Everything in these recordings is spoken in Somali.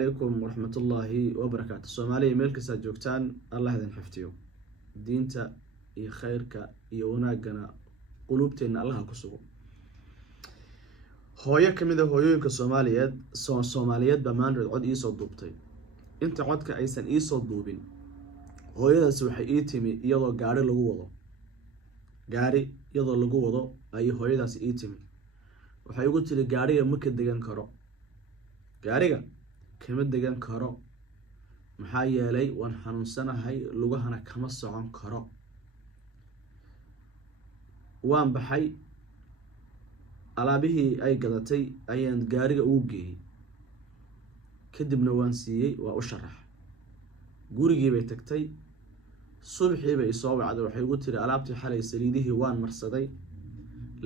عليكم ورحمة الله وبركاته. الصومالية ملك ساجوكتان الله يذن حفتيو دينتا iyo khayrka iyo wanaagana qulubteena Allah ku sugo. hooyo kamid ah hooyooyinka Soomaaliyeed ba maandhood cod ii soo duubtay. Inta codka aysan ii soo duubin, hooyadaas waxay ii timi iyadoo lagu wado ay hooyadaas ii timi. Waxay ugu tiri gaariga ma ka degan karo. Gaariga kama degan karo maxaa yeelay waan xanuunsanahay, lugahana kama socon karo. waan baxay, alaabihii ay gadatay ayaan gaariga ugu geeyay, kadibna waan siiyay, waa u sharax. gurigii bay tagtay, subaxii bay soo wacday, waxay ugu tiri alaabtii xalay saliidihii waan marsaday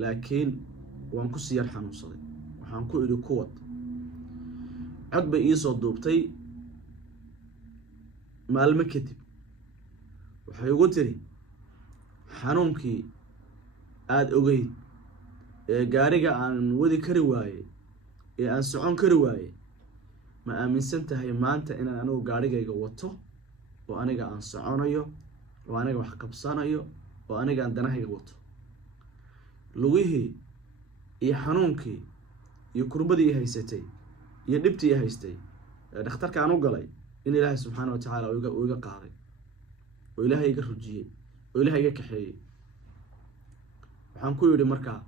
laakiin waan ku sii yar xanuunsaday. waxaan ku idhi kuwad. cod bay ii soo duubtay maalmo kadib. waxay ugu tiri xanuunkii aad ogeyd ee gaariga aan wadi kari waayey ee aan socon kari waayey, ma aaminsan tahay maanta inaan anigu gaarigayga wato oo aniga aan soconayo oo aniga wax qabsanayo oo aniga aan danahayga wato? lugihii iyo xanuunkii iyo kurbadii haysatay iyo dhibtii haystay ee dhakhtarka aan u galay in Ilaahay subxaanahu wa ta'aala uu iga qaaday, oo Ilaahay iga rujiyay, oo Ilaahay iga kaxeeyay. waxaan ku yidhi markaa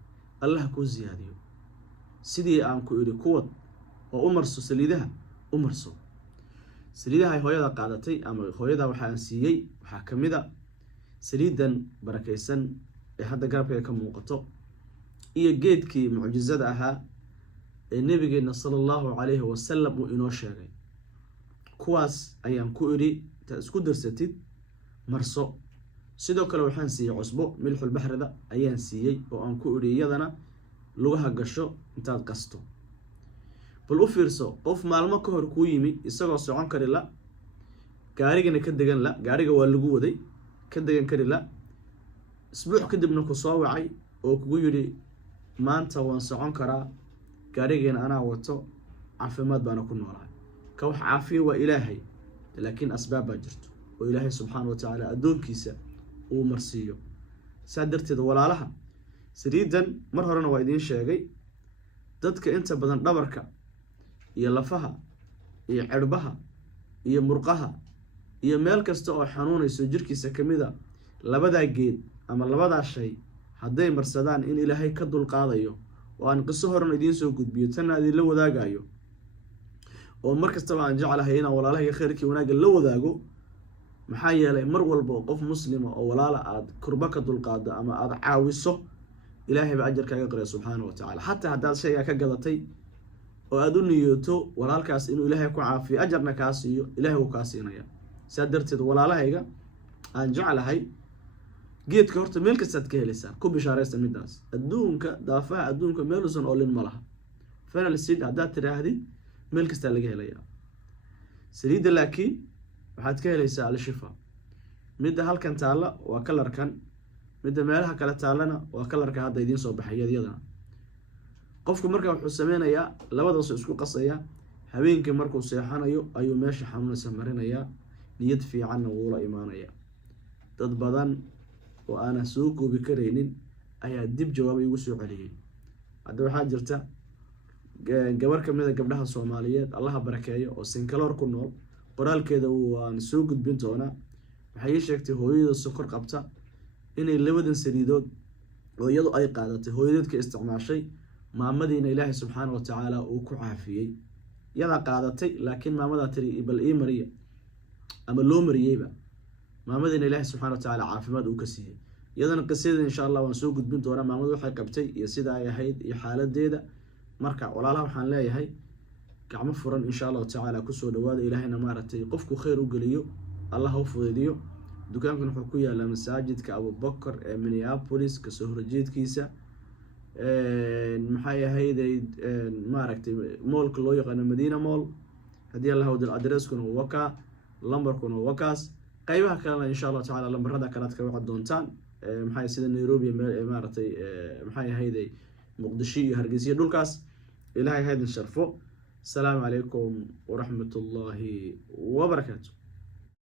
Allah kuu ziyaadiyo. sidii aan ku yidhi kuwad oo u marso saliidaha, u marso saliidaha. ay hooyada qaadatay ama hooyada waxaan siiyay waxaa kamid ah saliidan barakaysan ee hadda garabkeeda ka muuqato iyo geedkii mucjizada ahaa ee nabigeena sallallahu alayhi wasallam uu inoo sheegay. kuwaas ayaan ku idhi intaad isku darsatid marso. sidoo kale waxaan siiyay cusbo milxul baxrida ayaan siiyay oo aan ku idhi iyadana lugaha gasho intaad qasto. bal u fiirso, qof maalmo ka hor kuu yimi isagoo socon kari la, gaarigana ka degan la, gaariga waa lagu waday, ka degan kari la, isbuuc kadibna ku soo wacay oo kugu yidhi maanta waan socon karaa, gaarigeena anaa wato, caafimaad baana ku noolahay. ka wax caafiya waa Ilaahay, laakiin asbaab baa jirto oo Ilaahay subxaanahu wa ta'aala addoonkiisa uu marsiiyo. saa darteed walaalaha, saliidan mar horena waa idiin sheegay, dadka inta badan dhabarka iyo lafaha iyo cirbaha iyo murqaha iyo meel kasta oo xanuunayso jirkiisa kamid a, labadaa geed ama labadaa shay hadday marsadaan in Ilaahay ka dulqaadayo. oo aan qiso horan idiin soo gudbiyo, tanna idin la wadaagayo, oo mar kastaba aan jeclahay inaan walaalaha khayrkii wanaagga la wadaago. maxaa yeelay mar walba qof muslima oo walaala aad kurba ka dulqaado ama aad caawiso, Ilaahay baa ajar kaaga qoriya subxaanahu wa ta'aala. xataa haddaad shayga ka gadatay oo aad u niyooto walaalkaas inuu Ilaahay ku caafiyo, ajarna kaa siiyo, Ilaahay wuu kaa siinaya. saa darteed walaalahayga aan jeclahay, geedka horta meel kastaad ka helaysaan, ku bishaaraysta midaas. adduunka daafaha adduunka meeluusan oolin ma laha. fenal seed haddaad tidhaahdid meel kastaa laga helayaa. saliidda laakiin waxaad ka helaysaa al-shifa. midda halkan taalla waa kalarkan, midda meelaha kale taallana waa kalarka hadda idiin soo baxay iyadana. qofku markaa wuxuu sameynayaa labadaas isku qasaya, habeenkii markuu seexanayo ayuu meesha xanuunaysa marinayaa, niyad fiicanna wuu la imaanayaa. dad badan oo aanan soo koobi karaynin ayaa dib jawaab igu soo celiyay. hadda waxaa jirta gabar kamid a gabdhaha Soomaaliyeed, allaha barakeeyo, oo Sinkaloor ku nool, qoraalkeeda waan soo gudbin doonaa. waxay ii sheegtay hooyada sokor qabta inay labadan saliidood oo iyadu ay qaadatay hooyadeedka isticmaashay, maamadiina Ilaahay subxaanahu wa ta'aala uu ku caafiyey. yadaa qaadatay laakiin maamadaa tiri bal ii mariya ama loo mariyeyba, maamadiina Ilaahay subxaanahu wa ta'aala caafimaad uu ka siiyey. iyadana qisadeeda insha Allah waan soo gudbin doonaa, maamadu waxay qabtay iyo sida ay ahayd iyo xaaladeeda. marka walaalaha waxaan leeyahay gacmo furan insha Allah ta'aala ku soo dhawaada. Ilaahayna maaragtay qofku khayr u geliyo, Allah u fududeeyo. dukaankan wuxuu ku yaalaa masaajidka Abu Bakr ee Minneapolis ka soo horjeedkiisa. maxay ahayd maaragtay moolka loo yaqaano Madiina Mall. haddii Allah wadal adresskuna waa ka, lambarkuna waa kaas. qaybaha kalena insha Allah ta'aala lambarada kale aad ka wacd doontaan. maxay sida Nairobi maaragtay maxay ahayd Muqdisho iyo Hargeysa dhulkaas. Ilaahay haydin sharfo. السلام عليكم ورحمة الله وبركاته.